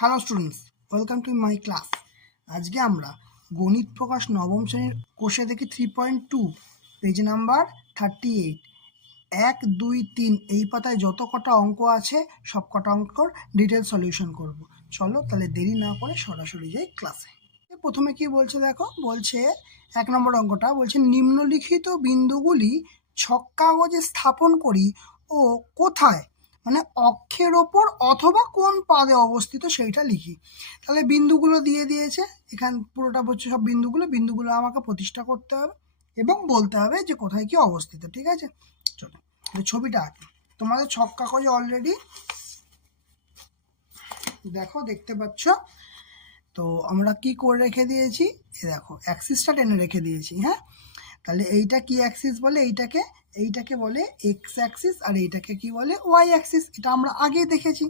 Hello students, welcome to my class. আজকে আমরা গণিত প্রকাশ নবম শ্রেণীর কোষে দেখি 3.2 পেজ নাম্বার 38 1, 2, 3 এই পাতায় যত কটা অঙ্ক আছে সব কটা অঙ্কর ডিটেল সলিউশন করব। চলো তাহলে দেরি না করে সরাসরি যাই ক্লাসে। প্রথমে কি বলছে দেখো, বলছে 1 নম্বর অঙ্কটা বলছে নিম্নলিখিত বিন্দুগুলি ছক কাগজে স্থাপন করি ও কোথায় মানে অক্ষের ওপর অথবা কোন পাদে অবস্থিত সেইটা লিখি। তাহলে বিন্দুগুলো দিয়ে দিয়েছে, এখান পুরোটা বলছে সব বিন্দুগুলো আমাকে প্রতিষ্ঠা করতে হবে এবং বলতে হবে যে কোথায় কি অবস্থিত। ঠিক আছে, চলো ছবিটা আঁকি। তোমাদের ছক কাগজে অলরেডি দেখো দেখতে পাচ্ছ। তো আমরা কি করে রেখে দিয়েছি, দেখো অ্যাক্সিসটা টেনে রেখে দিয়েছি। হ্যাঁ, তাহলে এইটা কি অ্যাক্সিস বলে, এইটাকে বলে এক্স অ্যাক্সিস, আর এইটাকে কি বলে ওয়াই অ্যাক্সিস। এটা আমরা আগেই দেখেছি।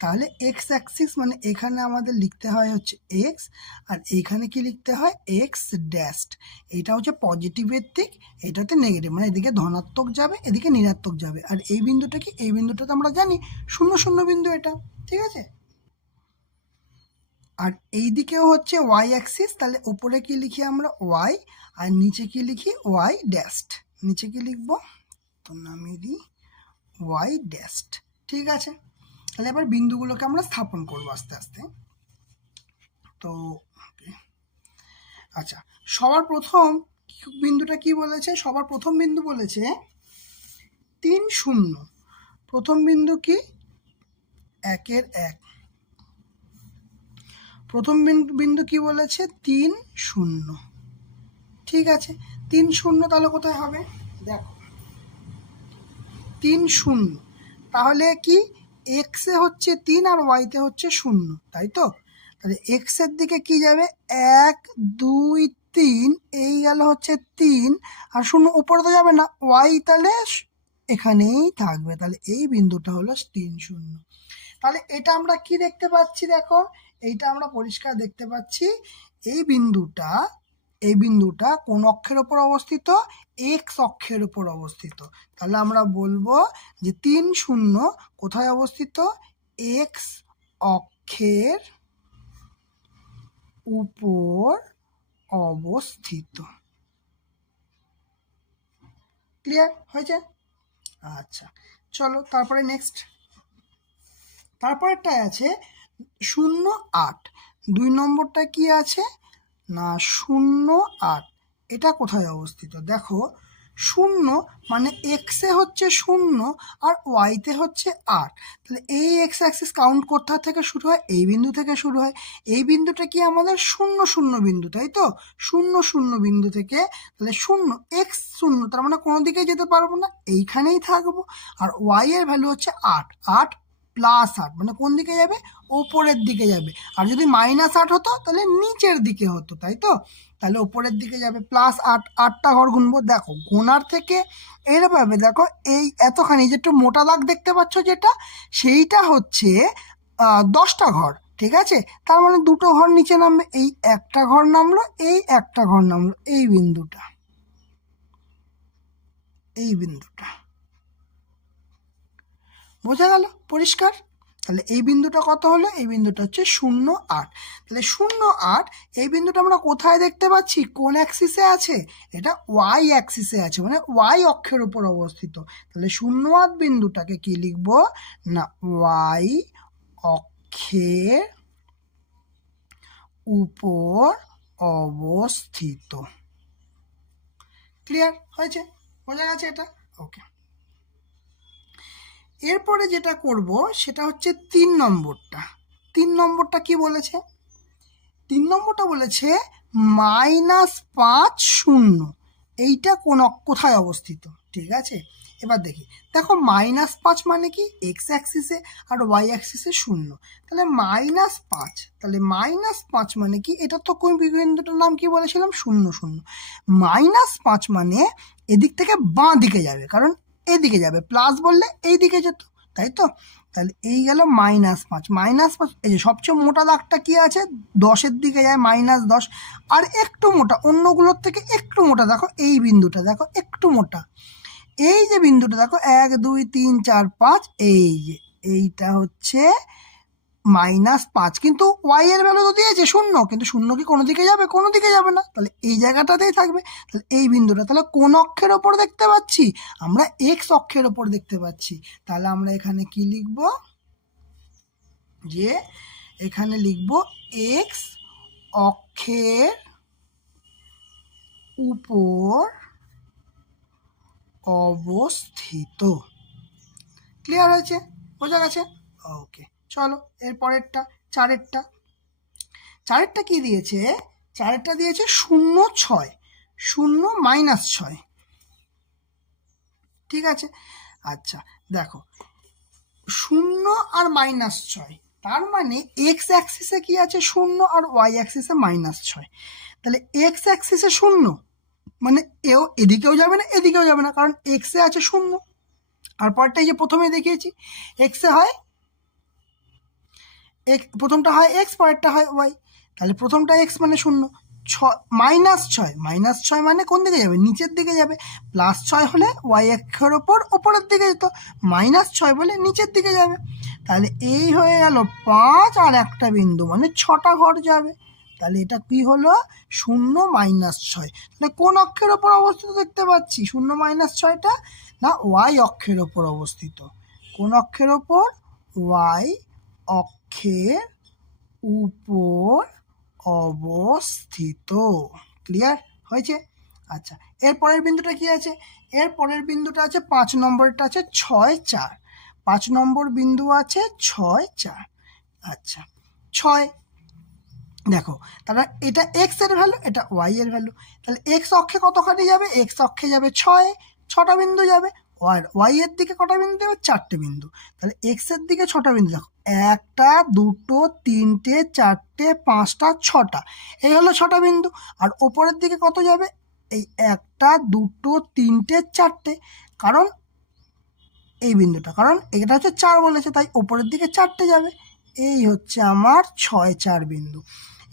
তাহলে এক্স অ্যাক্সিস মানে এখানে আমাদের লিখতে হয় হচ্ছে এক্স, আর এইখানে কি লিখতে হয় এক্স ড্যাশড। এটা হচ্ছে পজিটিভের দিক, এটা হচ্ছে নেগেটিভ, মানে এদিকে ধনাত্মক যাবে এদিকে ঋণাত্মক যাবে। আর এই বিন্দুটা কি, এই বিন্দুটা তো আমরা জানি শূন্য শূন্য বিন্দু এটা। ঠিক আছে, আর এই দিকেও হচ্ছে ওয়াই অ্যাক্সিস। তাহলে ওপরে কি লিখি আমরা ওয়াই, আর নিচে কি লিখি ওয়াই ড্যাশড। নিচে কি লিখবো, তো নামিয়ে দিই ওয়াই ড্যাশড। ঠিক আছে, তাহলে এবার বিন্দুগুলোকে আমরা স্থাপন করবো আস্তে আস্তে। তো আচ্ছা, সবার প্রথম বিন্দুটা কি বলেছে, সবার প্রথম বিন্দু বলেছে 3, 0। প্রথম বিন্দু কি 1 প্রথম বিন্দু কি বলেছে 3, 0। ঠিক আছে, 3, 0 তাহলে কোথায় হবে দেখো 3, 0, তাহলে কি এক্সে হচ্ছে 3 আর ওয়াইতে হচ্ছে 0, তাই তো। তাহলে এক্সের দিকে কি যাবে 1, 2, 3, এই গেল হচ্ছে 3, আর 0 উপরে তো যাবে না, ওয়াই তাহলে এখানেই থাকবে। তাহলে এই বিন্দুটা হলো 3, 0। তাহলে এটা আমরা কি দেখতে পাচ্ছি দেখো, এইটা আমরা পরিষ্কার দেখতে পাচ্ছি এই বিন্দুটা কোন অক্ষের উপর অবস্থিত, এক্স অক্ষের উপর অবস্থিত। তাহলে আমরা বলবো যে 3, 0 কোথায় অবস্থিত, এক্স অক্ষের উপর অবস্থিত। ক্লিয়ার হয়েছে? আচ্ছা চলো তারপরে নেক্সট, তারপরেরটা আছে 0, 8। 2 নম্বরটা কি আছে না 0, 8, এটা কোথায় অবস্থিত দেখো 0 মানে এক্সে হচ্ছে 0 আর ওয়াইতে হচ্ছে 8। তাহলে এই এক্স অ্যাক্সিস কাউন্ট কোথা থেকে শুরু হয়, এই বিন্দু থেকে শুরু হয়। এই বিন্দুটা কি আমাদের 0, 0 বিন্দু, তাই তো 0, 0 বিন্দু থেকে, তাহলে 0 এক্স 0, তার মানে কোনো দিকে যেতে পারবো না, এইখানেই থাকবো। আর ওয়াই এর ভ্যালু হচ্ছে 8, 8 প্লাস 8 মানে কোন দিকে যাবে, ওপরের দিকে যাবে। আর যদি -8 হতো তাহলে নিচের দিকে হতো, তাই তো। তাহলে ওপরের দিকে যাবে প্লাস 8, 8টা ঘর গুনবো। দেখো গোনার থেকে এইভাবে দেখো, এই এতখানি যে একটু মোটা দাগ দেখতে পাচ্ছ যেটা, সেইটা হচ্ছে 10টা ঘর। ঠিক আছে, তার মানে 2টো ঘর নিচে নামবে, এই একটা ঘর নামলো, এই একটা ঘর নামলো, এই বিন্দুটা বোঝা গেল পরিষ্কার। তাহলে এই বিন্দুটা কত হলো, এই বিন্দুটা হচ্ছে 0, 8। তাহলে 0, 8 এই বিন্দুটা আমরা কোথায় দেখতে পাচ্ছি, কোন অ্যাক্সিসে আছে, এটা ওয়াই অ্যাক্সিসে আছে, মানে ওয়াই অক্ষের উপর অবস্থিত। তাহলে 0, 8 বিন্দুটাকে কি লিখবো না ওয়াই অক্ষের উপর অবস্থিত। ক্লিয়ার হয়েছে, বোঝা গেছে এটা? ওকে, এরপরে যেটা করব সেটা হচ্ছে 3 নম্বরটা। 3 নম্বরটা কি বলেছে, 3 নম্বরটা বলেছে -5, 0, এইটা কোথায় অবস্থিত। ঠিক আছে, এবার দেখি, দেখো -5 মানে কি এক্স অ্যাক্সিসে আর ওয়াই অ্যাক্সিসে 0। তাহলে -5, তাহলে -5 মানে কি, এটা তো কোন বিন্দুটার নাম কি বলেছিলাম 0, 0। -5 মানে এদিক থেকে বাঁ দিকে যাবে, কারণ এদিকে যাবে, প্লাস বললে এই দিকে যেত, তাই তো। তাহলে এই গেল -5, এই যে সবচেয়ে মোটা দাগটা কি আছে 10-এর দিকে যায়, -10। আর একটু মোটা অন্যগুলোর থেকে একটু মোটা দেখো, এই বিন্দুটা দেখো একটু মোটা, এই যে বিন্দুটা দেখো 1, 2, 3, 4, 5, এই যে এইটা হচ্ছে -5, কিন্তু ওয়াই এর ভ্যালু তো দিয়েছে 0, কিন্তু 0 কি কোনো দিকে যাবে? কোনো দিকে যাবে না, তাহলে এই জায়গাটাতেই থাকবে। তাহলে এই বিন্দুটা তাহলে কোন অক্ষের ওপর দেখতে পাচ্ছি? আমরা এক্স অক্ষের ওপর দেখতে পাচ্ছি। তাহলে আমরা এখানে কি লিখব? যে এখানে লিখব এক্স অক্ষের উপর অবস্থিত। ক্লিয়ার হয়েছে? বোঝা গেছে? ওকে, চলো এর পরেরটা, চারেরটা কি দিয়েছে? চারেরটা দিয়েছে 0, 6, 0 -6। ঠিক আছে, আচ্ছা দেখো 0 আর -6, তার মানে এক্স অ্যাক্সিসে কি আছে? 0, আর ওয়াই অ্যাক্সিসে -6। তাহলে এক্স অ্যাক্সিসে 0 মানে এদিকেও যাবে না, এদিকেও যাবে না, কারণ এক্সে আছে 0। আর পরটাই যে প্রথমে দেখিয়েছি, এক্সে হয় প্রথমটা হয় এক্স, পরেরটা হয় ওয়াই। তাহলে প্রথমটা এক্স মানে 0, -6 মানে কোন দিকে যাবে? নিচের দিকে যাবে। +6 হলে ওয়াই অক্ষের ওপর ওপরের দিকে যেত, -6 বলে নিচের দিকে যাবে। তাহলে এই হয়ে গেল 5 আর একটা বিন্দু, মানে 6টা ঘর যাবে। তাহলে এটা কি হলো? 0 -6। তাহলে কোন অক্ষের ওপর অবস্থিত দেখতে পাচ্ছি 0 -6টা? না, ওয়াই অক্ষের ওপর অবস্থিত। কোন অক্ষের ওপর? ওয়াই অক্ষের উপর অবস্থিত। ক্লিয়ার হয়েছে? আচ্ছা, এর পরের বিন্দুটা কি আছে? এর পরের বিন্দুটা আছে 5 নম্বরটা আছে 6, 4। 5 নম্বর বিন্দু আছে 6, 4। আচ্ছা 6, দেখো তাহলে এটা এক্স এর ভ্যালু, এটা ওয়াই এর ভ্যালু। তাহলে এক্স অক্ষে কতখানি যাবে? এক্স অক্ষে যাবে 6, 6টা বিন্দু যাবে। আর ওয়াই এর দিকে কটা বিন্দু যাবে? 4টে বিন্দু। তাহলে এক্স এর দিকে 6টা বিন্দু, দেখো 1টা 2টো 3টে 4টে 5টা 6টা, এই হলো 6টা বিন্দু। আর ওপরের দিকে কত যাবে? এই 1টা 2টো 3টে 4টে, কারণ এই বিন্দুটা, কারণ এটা হচ্ছে 4 বলেছে, তাই ওপরের দিকে 4টে যাবে। এই হচ্ছে আমার 6, 4 বিন্দু।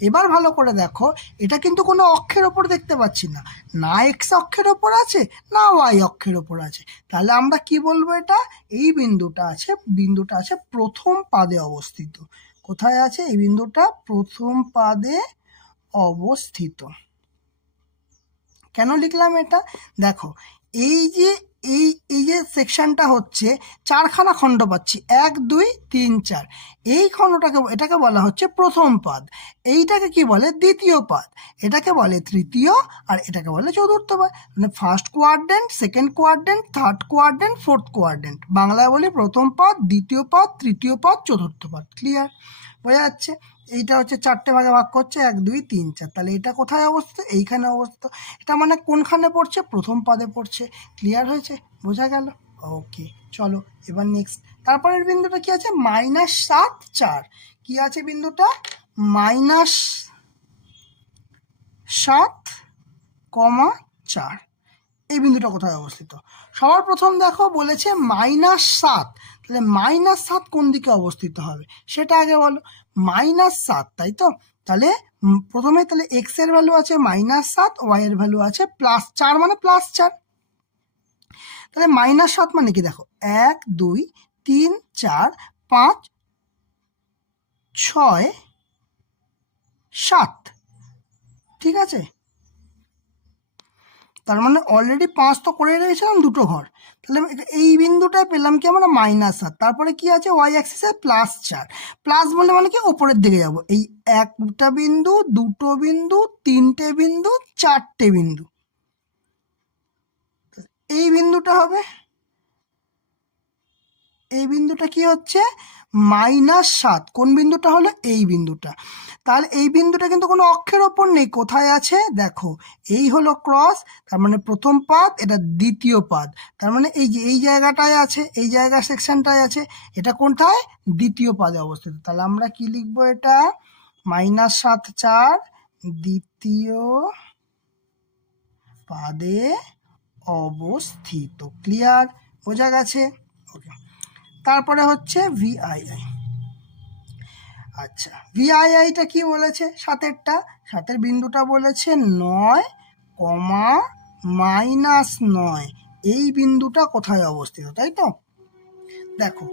এবার ভালো করে দেখো, এটা কিন্তু কোনো অক্ষের ওপর দেখতে পাচ্ছি না, না এক্স অক্ষের ওপর আছে না ওয়াই অক্ষের ওপর আছে। তাহলে আমরা কি বলবো? এটা এই বিন্দুটা আছে প্রথম পাদে অবস্থিত। কোথায় আছে এই বিন্দুটা? প্রথম পাদে অবস্থিত। কেন লিখলাম এটা? দেখো এই যে এই যে সেকশনটা হচ্ছে 4খানা খণ্ড পাচ্ছি, 1 2 3 4। এই খণ্ডটাকে, এটাকে বলা হচ্ছে প্রথম পাদ, এইটাকে কি বলে? দ্বিতীয় পাদ, এটাকে বলে তৃতীয়, আর এটাকে বলে চতুর্থ পাদ। মানে first quadrant, second quadrant, third quadrant, fourth quadrant. বাংলায় বলি প্রথম পাদ, দ্বিতীয় পাদ, তৃতীয় পাদ, চতুর্থ পাদ। ক্লিয়ার বোঝা যাচ্ছে? এইটা হচ্ছে 4টে ভাগে ভাগ করছে, 1 2 3 4। তাহলে এটা কোথায় অবস্থিত? এইখানে অবস্থিত। এটা মানে কোনখানে পড়ছে? প্রথম পাদে পড়ছে। ক্লিয়ার হয়েছে? বোঝা গেল? ওকে, চলো এবার নেক্সট। তারপরের বিন্দুটা কি আছে? -7, 4। কি আছে বিন্দুটা? -7, 4। এই বিন্দুটা কোথায় অবস্থিত? সবার প্রথম দেখো বলেছে -7, তাহলে -7 কোন দিকে অবস্থিত হবে সেটা আগে বলো। -7, তাই তো? তাহলে প্রথমে তাহলে এক্স এর ভ্যালু আছে -7, ওয়াই এর ভ্যালু আছে +4, মানে +4। তাহলে -7 মানে কি? দেখো 1 2 3 4 5 6 7। ঠিক আছে, তার মানে অলরেডি 5 তো করে রেখেছিলাম, 2টো ঘর। তাহলে এই বিন্দুটায় পেলাম কি আমরা? -7। তারপরে কি আছে? ওয়াই অ্যাক্সিসে +4। প্লাস বলে মানে কি? ওপরের দিকে যাব। এই একটা বিন্দু, 2টো বিন্দু, 3টে বিন্দু, 4টে বিন্দু, এই বিন্দুটা হবে। এই বিন্দুটা কি হচ্ছে? -7। কোন বিন্দুটা হলো? এই বিন্দুটা। তাহলে এই বিন্দুটা কিন্তু কোনো অক্ষের ওপর নেই। কোথায় আছে? দেখো এই হলো ক্রস, তার মানে প্রথম পাদ, এটা দ্বিতীয় পাদ। তার মানে এই যে এই জায়গাটায় আছে, এই জায়গা সেকশনটায় আছে, এটা কোনটায়? দ্বিতীয় পাদে অবস্থিত। তাহলে আমরা কি লিখবো? এটা -7, 4 দ্বিতীয় পাদে অবস্থিত। ক্লিয়ার? বোঝা গেছে? ওকে, তারপরে হচ্ছে ভিআইআই। আচ্ছা, ভিআইআইটা কি বলেছে? 7এর বিন্দুটা বলেছে 9, -9। এই বিন্দুটা কোথায় অবস্থিত? তাই তো? দেখো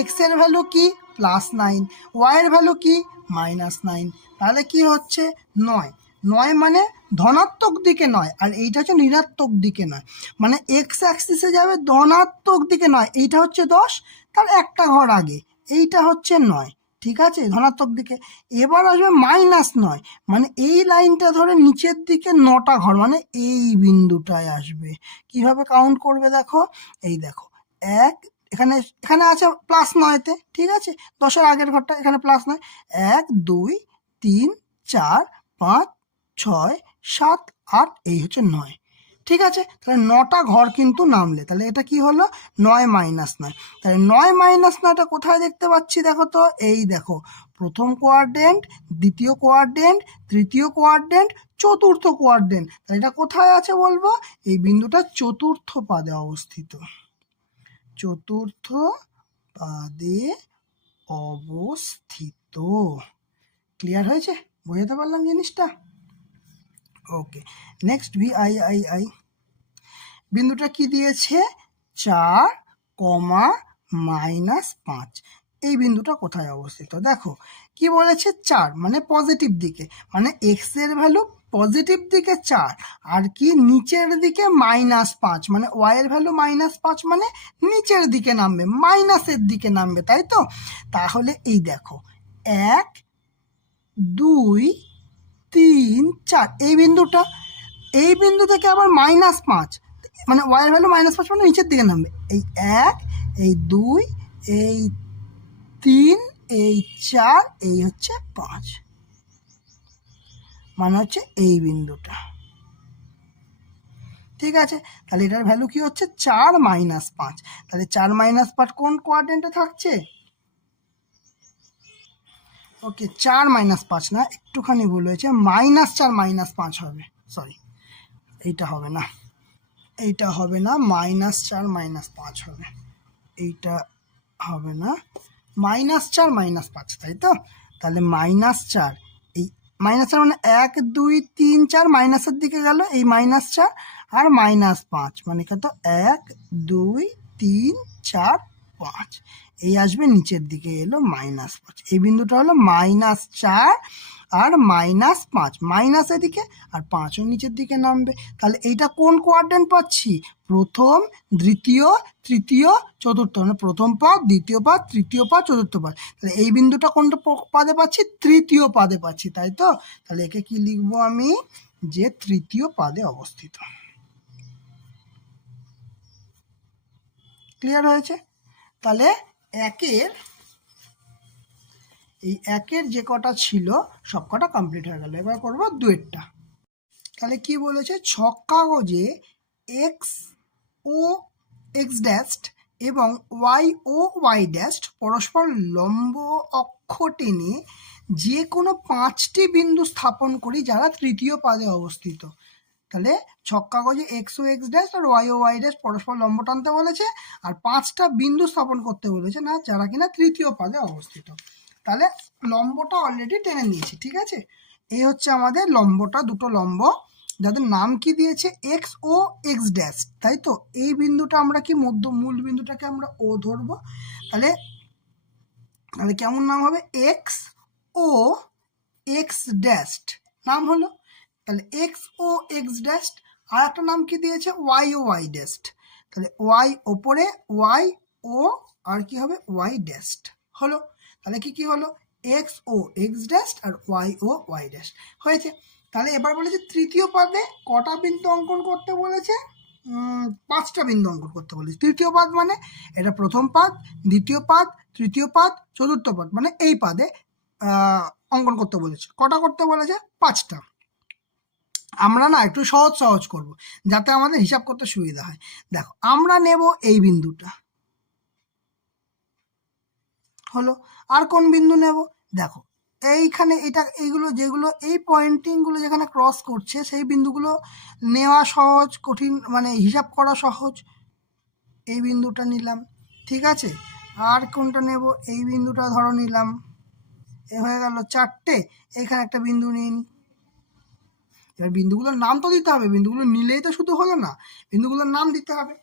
এক্স এর ভ্যালু কি? +9, ওয়াইয়ের ভ্যালু কি -9, তাহলে কি হচ্ছে 9, 9 মানে ধনাত্মক দিকে 9, আর এইটা হচ্ছে ঋণাত্মক দিকে 9, মানে এক্স অ্যাক্সিসে যাবে ধনাত্মক দিকে 9, এইটা হচ্ছে 10, তার একটা ঘর আগে, এইটা হচ্ছে 9, ঠিক আছে, ধনাত্মক দিকে। এবার আসবে -9, মানে এই লাইনটা ধরে নিচের দিকে 9টা ঘর, মানে এই বিন্দুটায় আসবে। কিভাবে কাউন্ট করবে দেখো, এই দেখো, এক, এখানে এখানে আছে +9তে, ঠিক আছে, 10-এর আগের ঘরটা, এখানে +9, 1 2 3 4 5 6 7 8, এই হচ্ছে 9, ঠিক আছে, তাহলে 9টা ঘর কিন্তু নামলে, তাহলে এটা কি হলো 9 - 9, তাহলে 9 - 9টা কোথায় দেখতে পাচ্ছি দেখো তো, এই দেখো, প্রথম কোয়াড্রেন্ট, দ্বিতীয় কোয়াড্রেন্ট, তৃতীয় কোয়াড্রেন্ট, চতুর্থ কোয়াড্রেন্ট, তাহলে এটা কোথায় আছে বলবো, এই বিন্দুটা চতুর্থ পাদে অবস্থিত, চতুর্থ পাদে অবস্থিত। ক্লিয়ার হয়েছে, বোঝাতে পারলাম জিনিসটা? ওকে, নেক্সট VIII, বিন্দুটা কি দিয়েছে 4, -5, এই বিন্দুটা কোথায় অবস্থিত দেখো, কি বলেছে 4 মানে পজিটিভ দিকে, মানে এক্স এর ভ্যালু পজিটিভ দিকে 4, আর কি নিচের দিকে -5, মানে ওয়াই এর ভ্যালু -5, মানে নিচের দিকে নামবে, মাইনাসের দিকে নামবে, তাই তো? তাহলে এই দেখো 1 2 3 4, এই বিন্দুটা, এই বিন্দু থেকে আবার -5, মানে ওয়াই এর ভ্যালু -5 মানে নিচের দিকে নামবে, এই 1 এই 2 এই 3 এই 4 এই হচ্ছে 5, মানে হচ্ছে এই বিন্দুটা, ঠিক আছে, তাহলে এটার ভ্যালু কি হচ্ছে 4 - 5, তাহলে 4 - 5 কোন কোয়াড্রেন্টে থাকছে? ওকে, 4 - 5 না, একটুখানি ভুল হয়েছে, -4 - 5 হবে, সরি, এইটা হবে না, এইটা হবে না, -4 - 5 হবে, এইটা হবে না, -4 - 5, তাই তো? তাহলে -4, এই -4 মানে 1 2 3 4, মাইনাসের দিকে গেল এই -4, আর -5 মানে কত, 1 2 3 4 5, এই আসবে নিচের দিকে, এলো -5, এই বিন্দুটা হলো -4 আর -5, মাইনাস এদিকে আর 5ও নিচের দিকে নামবে, তাহলে এইটা কোন কোয়াড্রেন্ট পাচ্ছি? প্রথম, দ্বিতীয়, তৃতীয়, চতুর্থ, মানে প্রথম পদ, দ্বিতীয় পদ, তৃতীয় পদ, চতুর্থ পদ, তাহলে এই বিন্দুটা কোনটা পাদে পাচ্ছি? তৃতীয় পাদে পাচ্ছি, তাই তো? তাহলে একে কি লিখবো আমি, যে তৃতীয় পাদে অবস্থিত। ক্লিয়ার হয়েছে? তাহলে এই একের যে কটা ছিল সব কটা কমপ্লিট হয়ে গেল, এবার করবো দুয়েরটা। তাহলে কি বলেছে, ছক কাগজে এক্স ও এক্স ড্যাস্ট এবং ওয়াই ও ওয়াই ড্যাস্ট পরস্পর লম্ব অক্ষ টেনে যে কোনো 5টি বিন্দু স্থাপন করি যারা তৃতীয় পাদে অবস্থিত। তাহলে ছক কাগজে এক্স ও এক্স ড্যাশ আর ওয়াই ও ওয়াই ড্যাশ পরস্পর লম্ব টানতে বলেছে, আর 5টা বিন্দু স্থাপন করতে বলেছে না যারা কিনা তৃতীয় পাদে অবস্থিত। তাহলে লম্বটা অলরেডি টেনে নিয়েছি, ঠিক আছে, এই হচ্ছে আমাদের লম্বটা, দুটো লম্ব যাদের নাম কি দিয়েছে এক্স ও এক্স ড্যাশ, তাই তো? এই বিন্দুটা আমরা কি মূল বিন্দুটাকে আমরা ও ধরবো, তাহলে কেমন নাম হবে, এক্স ও এক্স ড্যাশ নাম হলো, তাহলে এক্স ও এক্স ড্যাশ, আর একটা নাম কি দিয়েছে ওয়াই ও ওয়াই ড্যাশ, তাহলে ওয়াই ওপরে, ওয়াই ও আর কি হবে ওয়াই ড্যাশ হলো, তাহলে কি হলো, এক্স ও এক্স ড্যাশ আর ওয়াই ও ওয়াই ড্যাশ হয়েছে। তাহলে এবার বলেছে তৃতীয় পাদে কটা বিন্দু অঙ্কন করতে বলেছে, 5টা বিন্দু অঙ্কন করতে বলেছে। তৃতীয় পাদ মানে এটা প্রথম পাদ, দ্বিতীয় পাদ, তৃতীয় পাদ, চতুর্থ পাদ, মানে এই পাদে অঙ্কন করতে বলেছে। কটা করতে বলেছে? 5টা। আমরা না একটু সহজ করব যাতে আমাদের হিসাব করতে সুবিধা হয়। দেখো, আমরা নেব এই বিন্দুটা, হলো, আর কোন বিন্দু নেব, দেখো এইখানে এইগুলো যেগুলো এই পয়েন্টিংগুলো যেখানে ক্রস করছে সেই বিন্দুগুলো নেওয়া সহজ, কঠিন মানে হিসাব করা সহজ, এই বিন্দুটা নিলাম, ঠিক আছে, আর কোনটা নেব, এই বিন্দুটা ধরো নিলাম, এ হয়ে গেল 4টে, এখানে একটা বিন্দু নিন, এবার বিন্দুগুলোর নাম তো দিতে হবে, বিন্দুগুলো নিলেই তো শুধু হলো না, বিন্দুগুলোর নাম দিতে হবে।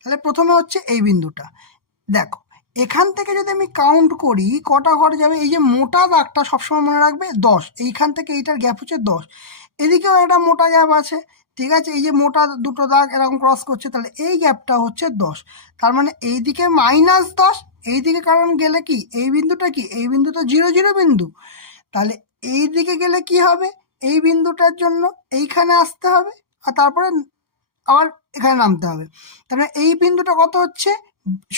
তাহলে প্রথমে হচ্ছে এই বিন্দুটা, দেখো এখান থেকে যদি আমি কাউন্ট করি কটা ঘর যাবে, এই যে মোটা দাগটা সবসময় মনে রাখবে 10, এইখান থেকে এইটার গ্যাপ হচ্ছে 10, এদিকেও একটা মোটা গ্যাপ আছে, ঠিক আছে, এই যে মোটা দুটো দাগ এরকম ক্রস করছে, তাহলে এই গ্যাপটা হচ্ছে 10, তার মানে এইদিকে -10, এইদিকে কারণ গেলে কি এই বিন্দুটা কি, এই বিন্দু তো 0 0 বিন্দু, তাহলে এই দিকে গেলে কি হবে, এই বিন্দুটার জন্য এইখানে আসতে হবে আর তারপরে আবার এখানে নামতে হবে, তাহলে এই বিন্দুটা কত হচ্ছে,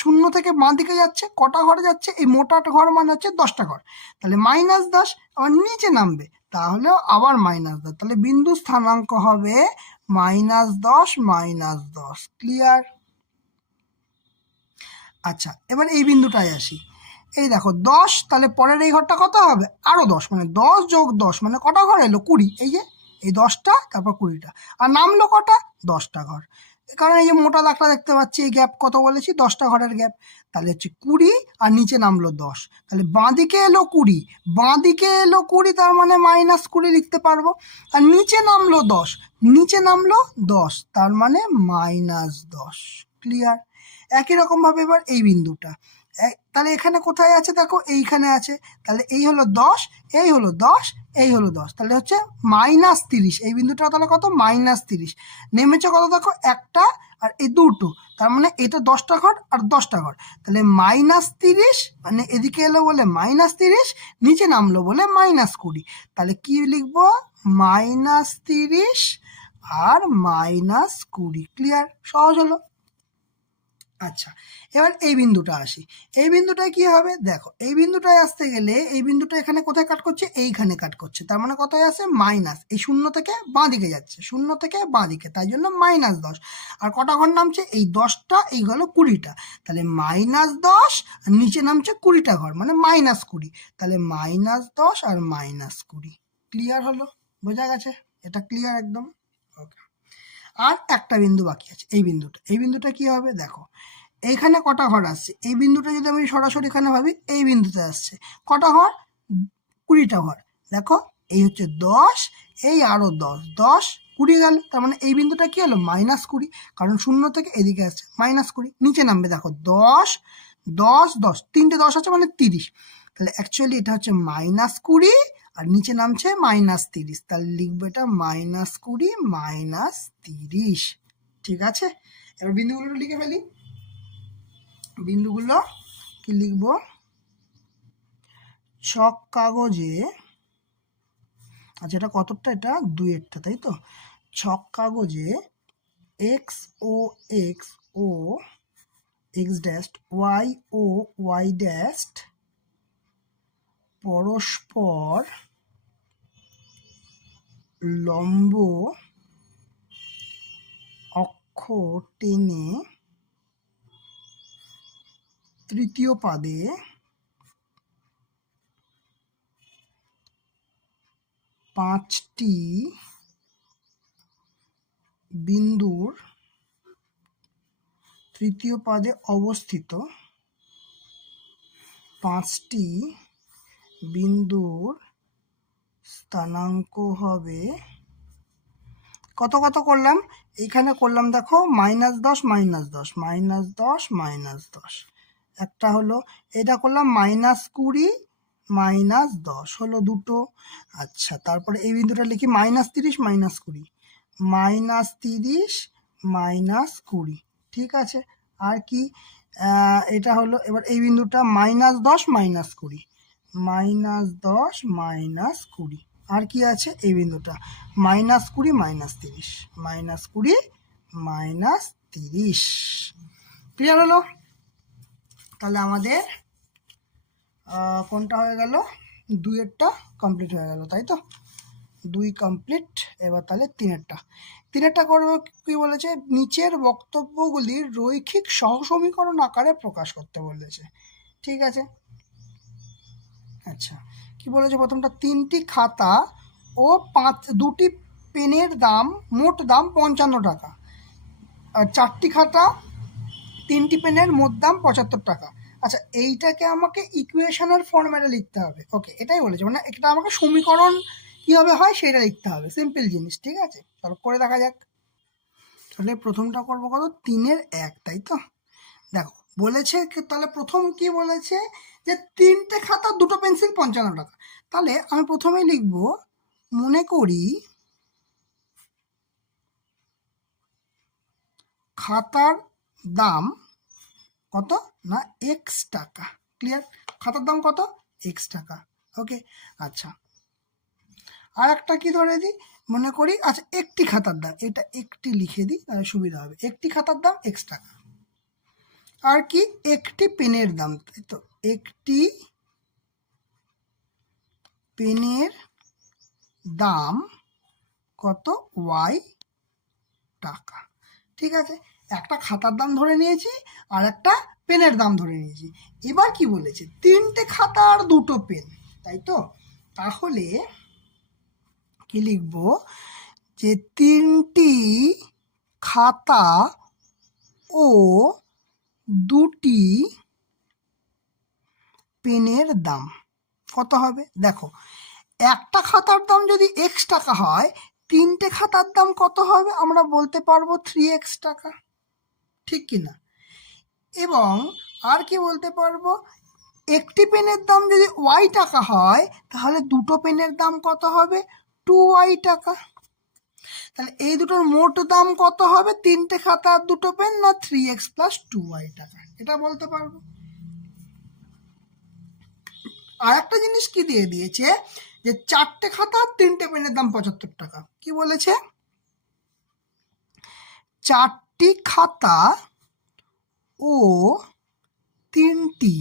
0 থেকে বাঁ দিকে যাচ্ছে, কটা ঘরে যাচ্ছে, এই মোটা ঘর মানে হচ্ছে 10টা ঘর, তাহলে -10, আবার নিচে নামবে তাহলেও আবার -10, তাহলে বিন্দু স্থানাঙ্ক হবে -10 -10। ক্লিয়ার? আচ্ছা, এবার এই বিন্দুটায় আসি, এই দেখো 10, তাহলে পরের এই ঘরটা কত হবে, আরো 10, মানে 10 + 10 মানে কটা ঘর এলো, 20, এই যে এই 10টা তারপর 20টা, আর নামলো কটা, 10টা ঘর, কারণ এই যে মোটা দাগটা দেখতে পাচ্ছি, এই গ্যাপ কত বলেছি, 10টা ঘরের গ্যাপ, তাহলে হচ্ছে 20 আর নিচে নামলো 10, তাহলে বাঁদিকে এলো 20, বাঁদিকে এলো 20, তার মানে -20 লিখতে পারবো, আর নিচে নামলো 10, নিচে নামলো 10, তার মানে -10। ক্লিয়ার? একই রকম ভাবে এবার এই বিন্দুটা, তাহলে এখানে কোথায় আছে দেখো, এইখানে আছে, তাহলে এই হলো 10, এই হলো 10, এই হলো 10, তাহলে হচ্ছে -30, এই বিন্দুটা তাহলে কত, -30, নেমেছে কত দেখো, একটা আর এই দুটো, তার মানে এটা 10টা ঘর আর 10টা ঘর, তাহলে -30, মানে এদিকে এলো বলে -30, নিচে নামলো বলে -20, তাহলে কি লিখবো, -30 আর -20। ক্লিয়ার? সহজ হলো। আচ্ছা, এবার এই বিন্দুটা আসি, এই বিন্দুটায় কি হবে দেখো, এই বিন্দুটায় আসতে গেলে এই বিন্দুটা এখানে কোথায় কাট করছে, এইখানে কাট করছে, তার মানে কোথায় আছে, মাইনাস, এই 0 থেকে বাঁ দিকে যাচ্ছে, 0 থেকে বাঁ দিকে, তাই জন্য -10, আর কটা ঘর নামছে, এই 10টা, এই হলো 20টা, তাহলে -10 আর নিচে নামছে 20টা ঘর, মানে -20, তাহলে -10 আর -20। ক্লিয়ার হলো? বোঝা গেছে? এটা ক্লিয়ার একদম? ওকে। আর একটা বিন্দু বাকি আছে, এই বিন্দুটা, এই বিন্দুটা কি হবে দেখো, এইখানে কটা ঘর আসছে, এই বিন্দুটা যদি আমি সরাসরি এখানে ভাবি, এই বিন্দুতে আসছে কটা ঘর, 20টা ঘর, দেখো এই হচ্ছে 10, এই আরো 10, 10 20 গেল, তার মানে এই বিন্দুটা কি হলো, -20, কারণ 0 থেকে এদিকে আসছে, -20, নিচে নামবে দেখো 10 10 10, তিনটে 10 আছে মানে 30, তাহলে অ্যাকচুয়ালি এটা হচ্ছে -20 আর নিচে নামছে -30, তাহলে লিখবো এটা -20 -30। ঠিক আছে, এবার বিন্দুগুলো লিখে ফেলি, বিন্দুগুলো কি লিখবো, ছক কাগজে, আচ্ছা এটা কতটা, এটা 2-এরটা, তাই তো, ছক কাগজে x ও x ও x ড্যাশ, y ও y ড্যাশ পরস্পর লম্ব অক্ষ টেনে তৃতীয় পাদে পাঁচটি বিন্দুর তৃতীয় পাদে অবস্থিত পাঁচটি বিন্দুর স্থানাঙ্ক হবে কত কত করলাম, এইখানে করলাম দেখো -10 -10 -10 -10, একটা হলো, এটা করলাম -20 -10 হলো দুটো। আচ্ছা, তারপরে এই বিন্দুটা লিখি -30 -20 -30 -20, ঠিক আছে। আর কি, এটা হলো, এবার এই বিন্দুটা -10 -20 -10 -20, আর কি আছে, এই বিন্দুটা -20 -30 -20 -30। ক্লিয়ার হলো? তাহলে আমাদের কোনটা হয়ে গেল, 2-এরটা কমপ্লিট হয়ে গেল, তাই তো, 2 কমপ্লিট। এবার তাহলে 3-এরটা করবো, কি বলেছে, নিচের বক্তব্যগুলির রৈখিক সহসমীকরণ আকারে প্রকাশ করতে বলেছে। ঠিক আছে, আচ্ছা কি বলেছে, প্রথমটা 3টি খাতা ও 2টি পেনের দাম, মোট দাম 55 টাকা, আর 4টি খাতা 3টি পেনের মোট দাম 75 টাকা। আচ্ছা, এইটাকে আমাকে ইকুয়েশনের ফর্ম্যাটে লিখতে হবে। ওকে, এটাই বলেছে, মানে এটা আমাকে সমীকরণ কিভাবে হয় সেটা লিখতে হবে, সিম্পল জিনিস। ঠিক আছে, চলো করে দেখা যাক। তাহলে প্রথমটা করবো কত, 3-এর 1, তাই তো। দেখো বলেছে তাহলে প্রথম কি বলেছে যে 3টে খাতা 2টো পেন্সিল 55 টাকা। তাহলে আমি প্রথমেই লিখব মনে করি খাতার দাম কত না এক্স টাকা। ক্লিয়ার? খাতার দাম কত? এক্স টাকা। ওকে, আচ্ছা আর একটা কি ধরে দিই, মনে করি আচ্ছা একটি খাতার দাম, এটা একটি লিখে দিই তাহলে সুবিধা হবে। একটি খাতার দাম এক্স টাকা। আর কি একটি পেনের দাম, তাই তো, একটি পেনের দাম কত ওয়াই টাকা। ঠিক আছে, একটা খাতার দাম ধরে নিয়েছি আর একটা পেনের দাম ধরে নিয়েছি। এবার কি বলেছে 3টে খাতা আর 2টো পেন, তাই তো। তাহলে কি লিখব যে 3টি খাতা ও 2টি পেনের দাম কত হবে। দেখো একটা খাতার দাম যদি এক্স টাকা হয়, 3টে খাতার দাম কত হবে আমরা বলতে পারবো 3x টাকা, ঠিক কি না। এবং আর কি বলতে পারবো, একটি পেনের দাম যদি ওয়াই টাকা হয় তাহলে 2টো পেনের দাম কত হবে 2y টাকা। তাহলে এই দুটোর মোট দাম কত হবে 3টে খাতা আর 2টো পেন না 3x + 2y টাকা, এটা বলতে পারবো। আর একটা জিনিস কি দিয়ে দিয়েছে যে 4টে খাতা আর 3টে পেনের দাম 75 টাকা। কি বলেছে 4টি খাতা ও 3টি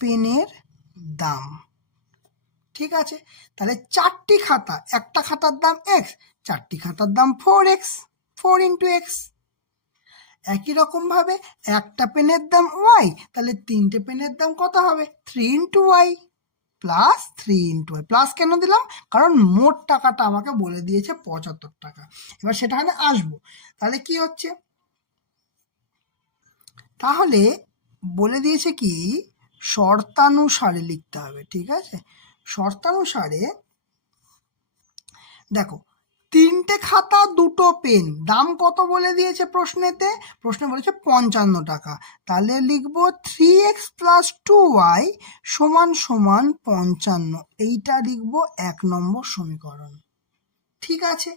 পেনের দাম। ঠিক আছে, তাহলে 4টি খাতা, একটা খাতার দাম এক্স, 4টি খাতার দাম 4x, 4 × x। একই রকম ভাবে একটা পেনের দাম ওয়াই, তাহলে 3টে পেনের দাম কত হবে 3 × y প্লাস 3 × y। প্লাস কেন দিলাম, কারণ মোট টাকাটা আমাকে বলে দিয়েছে 75 টাকা। এবার সেটাখানে আসবো, তাহলে কি হচ্ছে, তাহলে বলে দিয়েছে কি শর্তানুসারে লিখতে হবে। ঠিক আছে, শর্তানুসারে দেখো 3টে খাতা 2টো পেন দাম কত বলে দিয়েছে প্রশ্নে বলেছে 55 টাকা। তাহলে লিখবো 3x + 2y = 55, এইটা লিখবো 1 নম্বর সমীকরণ। ঠিক আছে,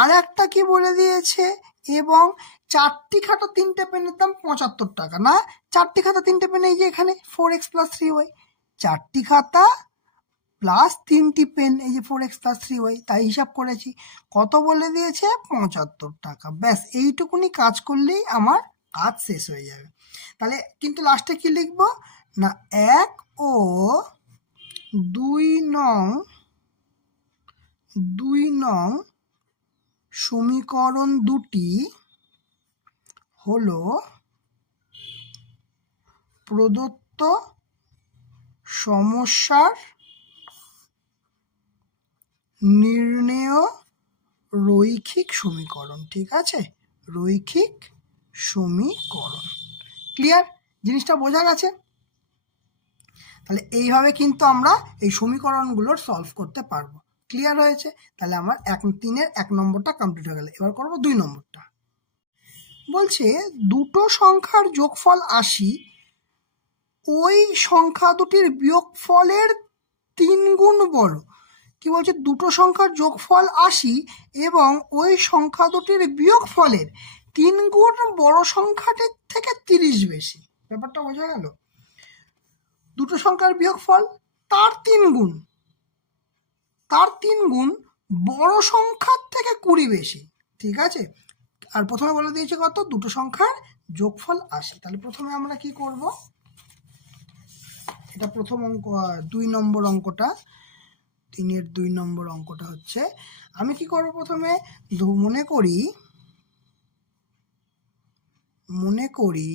আর একটা কি বলে দিয়েছে, এবং 4টি খাতা 3টে পেনের দাম 75 টাকা না, 4টি খাতা 3টে পেন এই যে এখানে 4x + 3y, 4টি খাতা প্লাস 3টি পেন এই যে 4x + 3y, তাই হিসাব করেছি কত বলে দিয়েছে 75 টাকা। ব্যাস এইটুকুনি কাজ করলেই আমার কাজ শেষ হয়ে যাবে। তাহলে কিন্তু লাস্টে কি লিখব না 1 ও 2 নং সমীকরণ দুটি হলো প্রদত্ত সমস্যার নির্ণেয় রৈখিক সমীকরণ। ঠিক আছে, রৈখিক সমীকরণ। ক্লিয়ার? জিনিসটা বোঝা গেছে? তাহলে এইভাবে কিন্তু আমরা এই সমীকরণগুলোর সলভ করতে পারবো। ক্লিয়ার হয়েছে? তাহলে আমার 3-এর 1 নম্বরটা কমপ্লিট হয়ে গেল। এবার করব 2 নম্বরটা। বলছে দুটো সংখ্যার যোগফল 80, ওই সংখ্যা দুটির বিয়োগফলের 3 গুণ বড়। কি বলছে, দুটো সংখ্যার যোগফল 80 এবং ওই সংখ্যা দুটির বিয়োগফলের 3 গুণ বড় সংখ্যাটির থেকে 30 বেশি। ব্যাপারটা বোঝা গেল? দুটো সংখ্যার বিয়োগফল তার 3 গুণ বড় সংখ্যার থেকে 20 বেশি। ঠিক আছে, আর প্রথমে বলে দিয়েছে কত, দুটো সংখ্যার যোগফল 80। তাহলে প্রথমে আমরা কি করব, এটা প্রথম অঙ্ক 2 নম্বর অঙ্কটা, 3-এর 2 নম্বর অঙ্কটা হচ্ছে, আমি কি করব প্রথমে মনে করি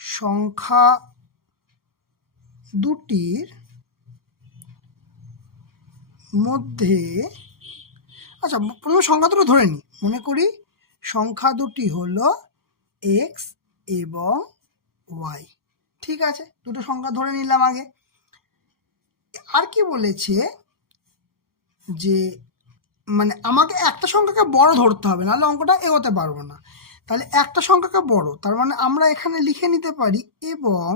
সংখ্যা দুটির মধ্যে, আচ্ছা প্রথমে সংখ্যা দুটো ধরে নিই। মনে করি সংখ্যা দুটি হলো এক্স এবং ওয়াই। ঠিক আছে, দুটো সংখ্যা ধরে নিলাম আগে। আর কি বলেছে যে মানে আমাকে একটা সংখ্যাকে বড় ধরতে হবে, নাহলে অঙ্কটা এগোতে পারবো না। তাহলে একটা সংখ্যাকে বড়, তার মানে আমরা এখানে লিখে নিতে পারি এবং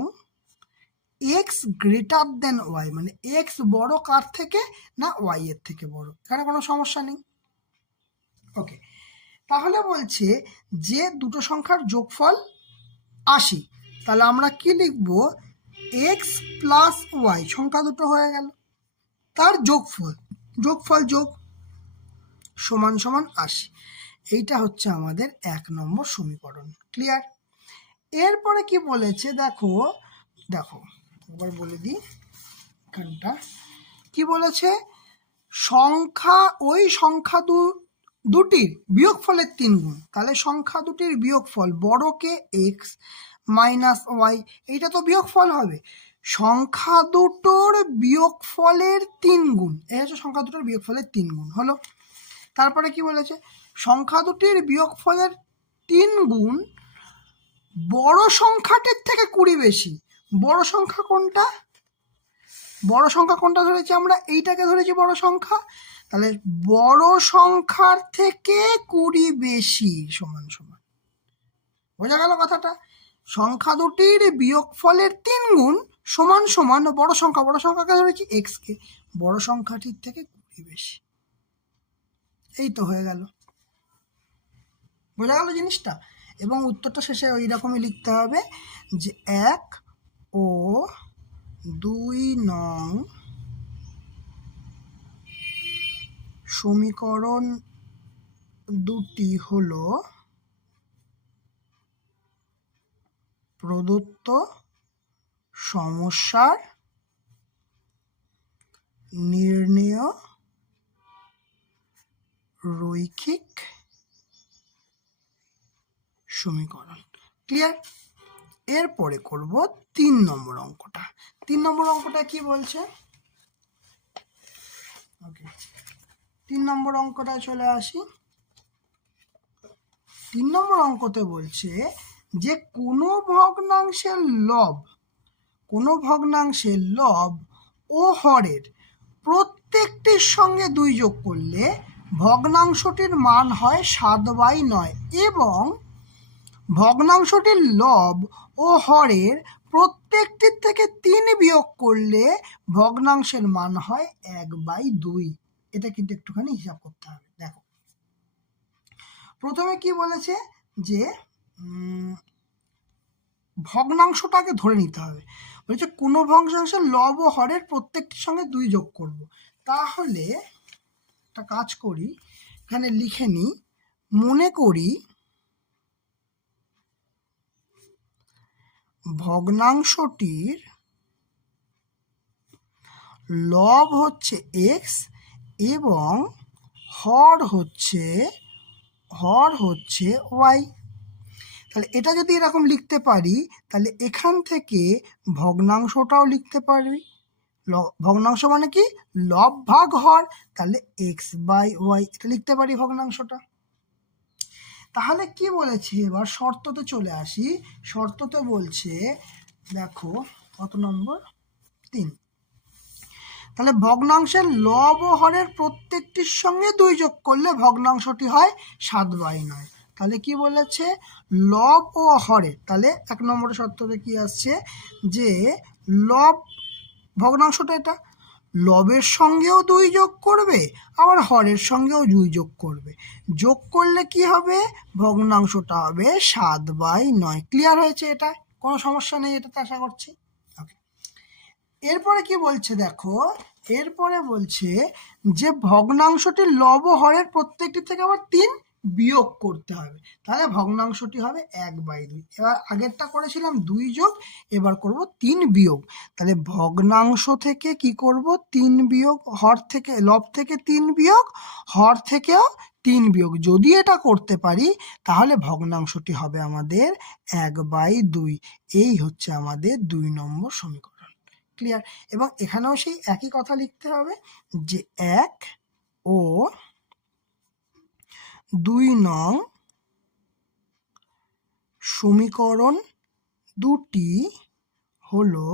এক্স গ্রেটার দেন ওয়াই, মানে এক্স বড় কার থেকে, না ওয়াই এর থেকে বড়। এখানে কোনো সমস্যা নেই। ওকে, তাহলে বলছে যে দুটো সংখ্যার যোগফল 80, তাহলে আমরা কি লিখব, এক্স প্লাস ওয়াই, সংখ্যা দুটো হয়ে গেল, তার যোগফল, যোগফল যোগ সমান সমান 80। এইটা হচ্ছে আমাদের 1 নম্বর সমীকরণ। ক্লিয়ার? এরপরে কি বলেছে দেখো, দেখো একবার বলে দিই এখানটা কি বলেছে, সংখ্যা ওই সংখ্যা দুটির বিয়োগফলের 3 গুণ। তাহলে সংখ্যা দুটির বিয়োগফল বড়কে এক্স মাইনাস ওয়াই, এইটা তো বিয়োগফল হবে। সংখ্যা দুটোর বিয়োগফলের 3 গুণ, এই হচ্ছে সংখ্যা দুটোর বিয়োগফলের 3 গুণ হলো। তারপরে কি বলেছে, সংখ্যা দুটির বিয়োগফলের 3 গুণ বড় সংখ্যাটির থেকে 20 বেশি। বড় সংখ্যা কোনটা, বড় সংখ্যা কোনটা ধরেছি আমরা, এইটাকে ধরেছি বড় সংখ্যা। তাহলে বড় সংখ্যার থেকে 20 বেশি সমান সমান, বোঝা গেল কথাটা? সংখ্যা দুটির বিয়োগফলের 3 গুণ সমান সমান বড় সংখ্যা, বড় সংখ্যাকে ধরেছি এক্স কে, বড় সংখ্যাটির থেকে 20 বেশি। এই তো হয়ে গেল, বোঝা গেল জিনিসটা। এবং উত্তরটা শেষে ওই রকমই লিখতে হবে যে 1 ও 2 নং সমীকরণ দুটি হলো প্রদত্ত সমস্যার নির্ণেয় রৈখিক সমীকরণ। ক্লিয়ার? এরপরে করব 3 নম্বর অঙ্কটা। 3 নম্বর অঙ্কটা কি বলছে, ওকে 3 নম্বর অঙ্কটা চলে আসি। 3 নম্বর অঙ্কতে বলছে যে কোনো ভগ্নাংশের লব ও হরের প্রত্যেকটির সঙ্গে 2 যোগ করলে ভগ্নাংশটির মান হয় 7/9 এবং ভগ্নাংশটির লব ও হরের প্রত্যেকটির থেকে 3 বিয়োগ করলে ভগ্নাংশের মান হয় 1/2। এটা কিন্তু একটুখানি হিসাব করতে হবে। দেখো প্রথমে কি বলেছে যে ভগ্নাংশটাকে ধরে নিতে হবে। বলছে কোনো ভগ্নাংশের লব ও হরের প্রত্যেকটির সঙ্গে 2 যোগ করব। তাহলে একটা কাজ করি, এখানে লিখে নিই, মনে করি ভগ্নাংশটির লব হচ্ছে এক্স এবং হর হচ্ছে ওয়াই। তাহলে এটা যদি এরকম লিখতে পারি, তাহলে এখান থেকে ভগ্নাংশটাও লিখতে পারি। ভগ্নাংশ মানে কি, লব ভাগ হর, তাহলে x/y, এটা লিখতে পারি ভগ্নাংশটা। তাহলে কি বলেছে, এবার শর্ততে চলে আসি। শর্ততে বলছে দেখো কত নম্বর, 3। তাহলে ভগ্নাংশের লব ও হরের প্রত্যেকটির সঙ্গে 2 যোগ করলে ভগ্নাংশটি হয় 7/9। তাহলে কি বলেছে, লব ও হরের, তাহলে 1 নম্বরের শর্ততে কি আসছে যে লব ভগ্নাংশটা, এটা লবের সঙ্গেও 2 যোগ করবে, আবার হরের সঙ্গেও 2 যোগ করবে। যোগ করলে কি হবে, ভগ্নাংশটা হবে 7/9। ক্লিয়ার হয়েছে? এটা কোনো সমস্যা নেই, এটাতে আশা করছি। ওকে, এরপরে কি বলছে দেখো, এরপরে বলছে যে ভগ্নাংশটির লব ও হরের প্রত্যেকটি থেকে আবার 3 বিয়োগ করতে হবে। তাহলে ভগ্নাংশটি হবে 1/2। এবার আগেরটা করেছিলাম 2 যোগ, এবার করব 3 বিয়োগ। তাহলে ভগ্নাংশ থেকে কি করব, 3 বিয়োগ, হর থেকে, লব থেকে 3 বিয়োগ, হর থেকেও 3 বিয়োগ। যদি এটা করতে পারি তাহলে ভগ্নাংশটি হবে আমাদের 1/2। এই হচ্ছে আমাদের 2 নম্বর সমীকরণ। ক্লিয়ার? এবং এখানেও সেই একই কথা লিখতে হবে যে 1 ও 2 নং সমীকরণ দুটি হলো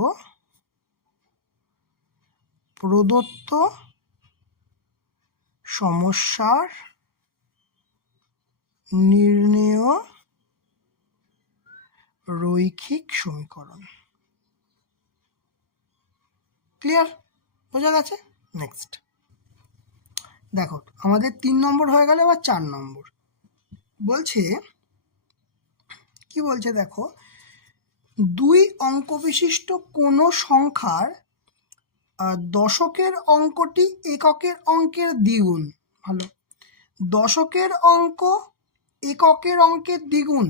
প্রদত্ত সমস্যার নির্ণেয় রৈখিক সমীকরণ। ক্লিয়ার? বোঝা গেছে? নেক্সট দেখো, আমাদের 3 নম্বর হয়ে গেল, এবার 4 নম্বর বলছে, কি বলছে দেখো, 2 অঙ্ক বিশিষ্ট কোনো সংখ্যার দশকের অঙ্কটি এককের অঙ্কের দ্বিগুণ। ভালো, দশকের অঙ্ক এককের অঙ্কের দ্বিগুণ,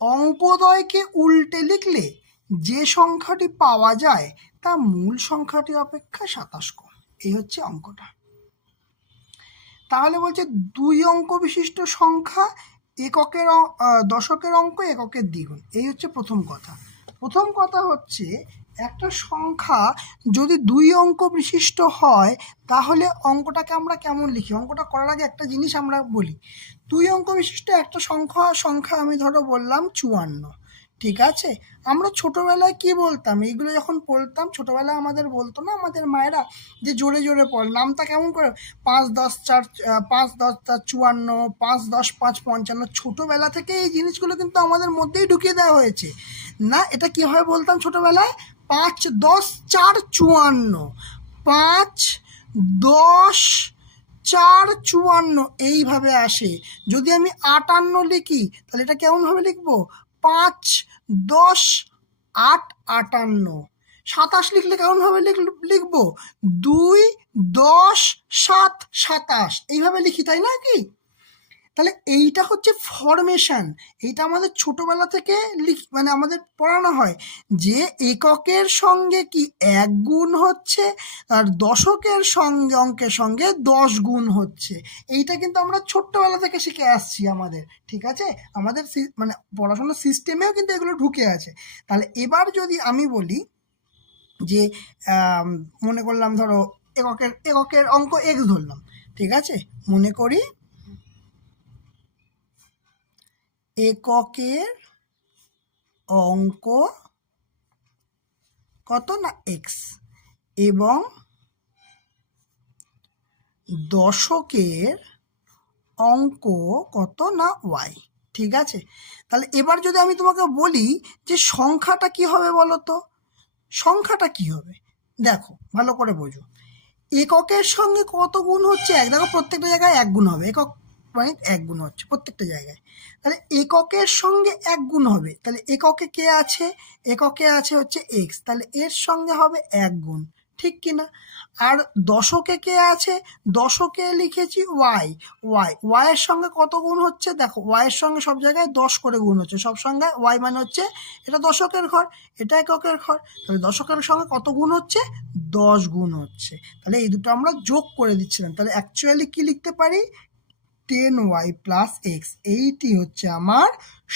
অঙ্কদ্বয়কে উল্টে লিখলে যে সংখ্যাটি পাওয়া যায় তা মূল সংখ্যাটি অপেক্ষা 27 কম। এই হচ্ছে অঙ্কটা। তাহলে বলছে 2 অঙ্ক বিশিষ্ট সংখ্যা এককের দশকের অঙ্ক এককের দ্বিগুণ। এই হচ্ছে প্রথম কথা। প্রথম কথা হচ্ছে, একটা সংখ্যা যদি 2 অঙ্ক বিশিষ্ট হয় তাহলে অঙ্কটাকে আমরা কেমন লিখি? অঙ্কটা করার আগে একটা জিনিস আমরা বলি। 2 অঙ্ক বিশিষ্ট একটা সংখ্যা আমি ধরো বললাম 54, ঠিক আছে? আমরা ছোটবেলায় কি বলতাম? এইগুলো যখন পড়তাম ছোটবেলায় আমাদের বলতো না আমাদের মায়েরা যে জোরে জোরে পড়, নামটা কেমন করে, 5 10 4 5 10 4 54, 5 10 5 55। ছোটবেলা থেকে এই জিনিসগুলো কিন্তু আমাদের মধ্যেই ঢুকিয়ে দেওয়া হয়েছে না। এটা কিভাবে বলতাম ছোটবেলায়? 5 10 4 54, 5 10 4 54 এইভাবে আসে। যদি আমি 58 লিখি তাহলে এটা কেমনভাবে লিখবো? 5 10 8 58। 27 লিখলে কেমনভাবে লিখবো? 2 10 7 27 এইভাবে লিখি, তাই না কি? তাহলে এইটা হচ্ছে ফরমেশন। এইটা আমাদের ছোটবেলা থেকে মানে আমাদের পড়ানো হয় যে এককের সঙ্গে কি 1 গুণ হচ্ছে আর দশকের সঙ্গে অঙ্কের সঙ্গে 10 গুণ হচ্ছে। এইটা কিন্তু আমরা ছোট্টবেলা থেকে শিখে আসছি আমাদের, ঠিক আছে? আমাদের মানে পড়াশোনার সিস্টেমেও কিন্তু এগুলো ঢুকে আছে। তাহলে এবার যদি আমি বলি যে মনে করলাম ধরো এককের অঙ্ক x ধরলাম, ঠিক আছে? মনে করি এককের অঙ্ক কত না x এবং দশকের অঙ্ক কত না y, ঠিক আছে? তাহলে এবার যদি আমি তোমাকে বলি যে সংখ্যাটা কি হবে বলো তো? সংখ্যাটা কি হবে? দেখো ভালো করে বোঝো। এককের সঙ্গে কত গুণ হচ্ছে? 1। দেখো প্রত্যেকটা জায়গায় 1 গুণ হবে, একক মানে 1 গুণ হচ্ছে প্রত্যেকটা জায়গায়। তাহলে এককের সঙ্গে 1 গুণ হবে, তাহলে এককে কে আছে? এককে আছে হচ্ছে x, তাহলে এর সঙ্গে হবে 1 গুণ, ঠিক কিনা? আর দশকে কে আছে? দশকে লিখেছি y, y এর সঙ্গে কত গুণ হচ্ছে? দেখো y এর সঙ্গে সব জায়গায় 10 করে গুণ হচ্ছে, সব সঙ্গে y মানে হচ্ছে এটা দশকের ঘর, এটা এককের ঘর, তাহলে দশকের সঙ্গে কত গুণ হচ্ছে? 10 গুণ হচ্ছে। তাহলে এই দুটো আমরা যোগ করে দিচ্ছিলাম। তাহলে অ্যাকচুয়ালি কি লিখতে পারি? 10y plus x। এইটি হচ্ছে আমার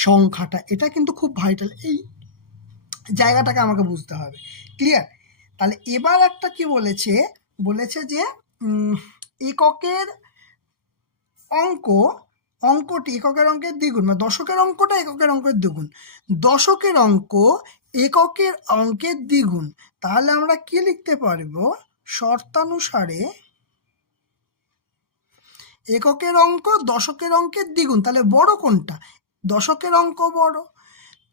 সংখ্যাটা। এটা কিন্তু খুব ভাইটাল, এই জায়গাটাকে আমাকে বুঝতে হবে। ক্লিয়ার? তাহলে এবার একটা কি বলেছে? বলেছে যে এককের অঙ্কটি এককের অঙ্কের দ্বিগুণ, মানে দশকের অঙ্কটা এককের অঙ্কের দ্বিগুণ, দশকের অঙ্ক এককের অঙ্কের দ্বিগুণ। তাহলে আমরা কি লিখতে পারবো? শর্তানুসারে এককের অঙ্ক দশকের অঙ্কের দ্বিগুণ। তাহলে বড় কোনটা? দশকের অঙ্ক বড়।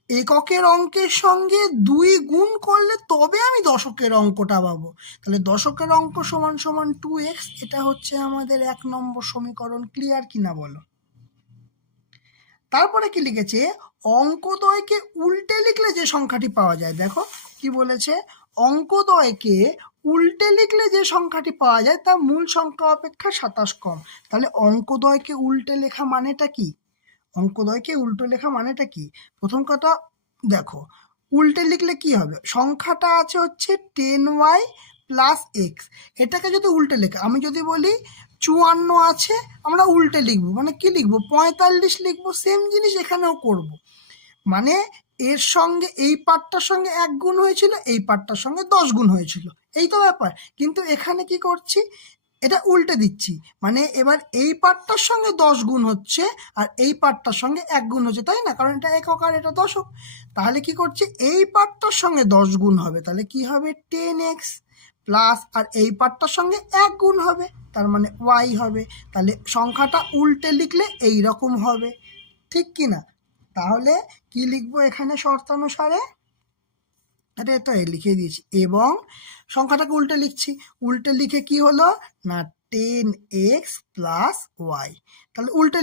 এককের অঙ্কের সঙ্গে 2 গুণ করলে তবে আমি দশকের অঙ্কটা পাবো। তাহলে দশকের অঙ্ক সমান সমান 2x। এটা হচ্ছে আমাদের 1 নম্বর সমীকরণ। ক্লিয়ার কিনা বলো? তারপরে কি লিখেছে? অঙ্কদ্বয়কে উল্টে লিখলে যে সংখ্যাটি পাওয়া যায়। দেখো কি বলেছে? অঙ্কদ্বয়কে উল্টে লিখলে যে সংখ্যাটি পাওয়া যায় তা মূল সংখ্যা অপেক্ষা 27 কম। তাহলে অঙ্কদ্বয়কে উল্টে লেখা মানেটা কি? অঙ্কদ্বয়কে উল্টো লেখা মানেটা কি? প্রথম কথা দেখো, উল্টে লিখলে কি হবে? সংখ্যাটা আছে হচ্ছে 10y প্লাস x, এটাকে যদি উল্টে লেখা, আমি যদি বলি 54 আছে, আমরা উল্টে লিখবো, মানে কি লিখবো? 45 লিখবো। সেম জিনিস এখানেও করব, মানে এর সঙ্গে এই পার্টটার সঙ্গে 1 গুণ হয়েছিল, এই পার্টটার সঙ্গে 10 গুণ হয়েছিল, এই তো ব্যাপার। কিন্তু এখানে কি করছি? এটা উল্টে দিচ্ছি, মানে এবার এই পার্টটার সঙ্গে 10 গুণ হচ্ছে আর এই পার্টটার সঙ্গে 1 গুণ হচ্ছে, তাই না? কারণ এটা একক আর এটা দশক। তাহলে কি করছি? এই পার্টটার সঙ্গে 10 গুণ হবে, তাহলে কি হবে? 10x প্লাস আর এই পার্টটার সঙ্গে 1 গুণ হবে, তার মানে ওয়াই হবে। তাহলে সংখ্যাটা উল্টে লিখলে এই রকম হবে, ঠিক কি না? তাহলে কি লিখবো এখানে শর্তানুসারে? এটা তো লিখে দিয়েছি, এবং সংখ্যাটাকে উল্টে লিখছি। উল্টে লিখে কি হলো না 10x প্লাস ওয়াই। তাহলে উল্টে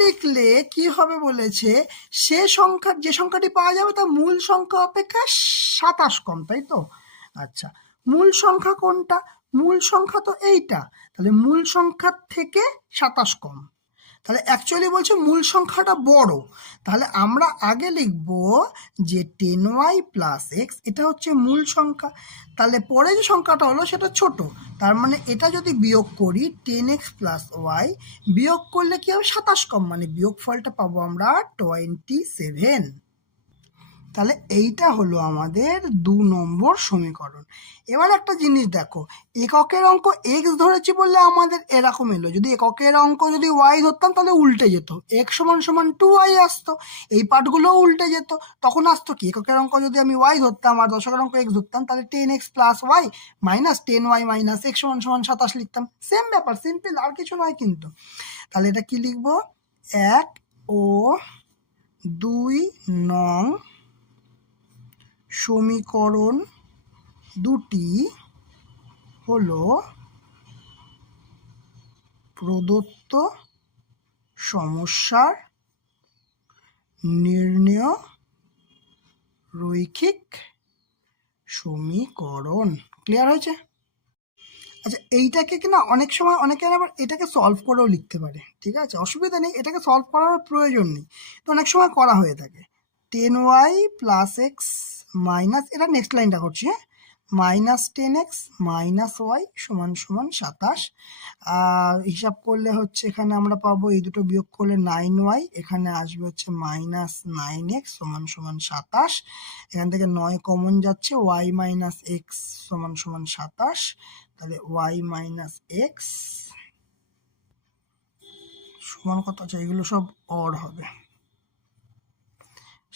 লিখলে কি হবে বলেছে, যে সংখ্যাটি পাওয়া যাবে তা মূল সংখ্যা অপেক্ষা 27 কম, তাই তো? আচ্ছা, মূল সংখ্যা কোনটা? মূল সংখ্যা তো এইটা, তাহলে মূল সংখ্যার থেকে 27 কম। তাহলে অ্যাকচুয়ালি বলছে মূল সংখ্যাটা বড়, তাহলে আমরা আগে লিখব যে 10y প্লাস এক্স এটা হচ্ছে মূল সংখ্যা, তাহলে পরে যে সংখ্যাটা হলো সেটা ছোট, তার মানে এটা যদি বিয়োগ করি 10x প্লাস ওয়াই, বিয়োগ করলে কি হবে 27 কম, মানে বিয়োগ ফলটা পাবো আমরা 27। তাহলে এইটা হলো আমাদের 2 নম্বর সমীকরণ। এবার একটা জিনিস দেখো, এককের অঙ্ক এক্স ধরেছি বললে আমাদের এরকম এলো, যদি এককের অঙ্ক যদি ওয়াই ধরতাম তাহলে উল্টে যেত, এক্স সমান সমান 2y আসতো, এই পার্টগুলোও উল্টে যেত। তখন আসতো কি, এককের অঙ্ক যদি আমি ওয়াই ধরতাম আর দশকের অঙ্ক এক্স ধরতাম, তাহলে 10x plus y minus 10y minus x সমান সমান 27 লিখতাম। সেম ব্যাপার, সিম্পল, আর কিছু নয় কিন্তু। তাহলে এটা কি লিখবো, 1 ও 2 নং সমীকরণ দুটি হলো প্রদত্ত সমস্যার নির্ণেয় রৈখিক সমীকরণ। ক্লিয়ার হয়েছে? আচ্ছা, এইটাকে কিনা অনেক সময় অনেকে আবার এটাকে সলভ করেও লিখতে পারে, ঠিক আছে, অসুবিধা নেই, এটাকে সলভ করার প্রয়োজন নেই, তো অনেক সময় করা হয়ে থাকে। 10y প্লাস এক্স মাইনাস, এটা নেক্সট লাইনটা করছি, হ্যাঁ, মাইনাস 10x মাইনাস ওয়াই সমান সমান 27। হিসাব করলে হচ্ছে এখানে আমরা পাবো, এই দুটো বিয়োগ করলে 9y, এখানে আসবে হচ্ছে মাইনাস 9x সমান সমান 27। এখান থেকে 9 কমন যাচ্ছে, y মাইনাস এক্স সমান সমান 27। তাহলে y মাইনাস এক্স সমান কত আছে, এগুলো সব অড হবে,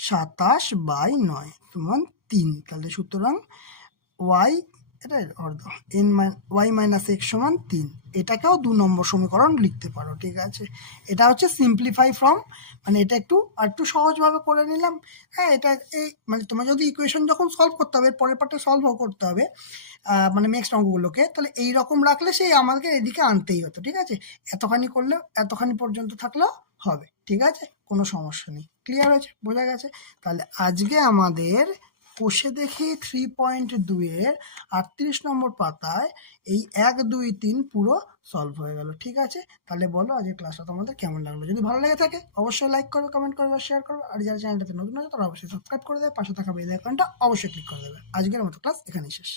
27/9 সমান 3। তাহলে সুতরাং y, এটা অর্ধ, y মাইনাস এক্স সমান 3, এটাকেও 2 নম্বর সমীকরণ লিখতে পারো, ঠিক আছে। এটা হচ্ছে সিম্পলিফাই ফ্রম, মানে এটা একটু সহজভাবে করে নিলাম। হ্যাঁ, এটা এই মানে তোমার যদি ইকুয়েশন যখন সলভ করতে হবে, পরের পার্টে সলভও করতে হবে, মানে নেক্সট অঙ্কগুলোকে, তাহলে এইরকম রাখলে সেই আমাদেরকে এদিকে আনতেই হতো, ঠিক আছে। এতখানি করলে এতখানি পর্যন্ত থাকলেও হবে, ঠিক আছে, কোনো সমস্যা নেই। ক্লিয়ার হয়েছে, বোঝা গেছে? তাহলে আজকে আমাদের কষে দেখি 3.2-এর 38 নম্বর পাতায় এই 1, 2, 3 পুরো সলভ হয়ে গেল, ঠিক আছে। তাহলে বলো আজকের ক্লাসটা তোমাদের কেমন লাগলো? যদি ভালো লেগে থাকে অবশ্যই লাইক করবে, কমেন্ট করবে, শেয়ার করবে, আর যারা চ্যানেলটাতে নতুন আছে তারা অবশ্যই সাবস্ক্রাইব করে দেবে, পাশে থাকা বেল আইকনটা অবশ্যই ক্লিক করে দেবে। আজকের মতো ক্লাস এখানেই শেষ।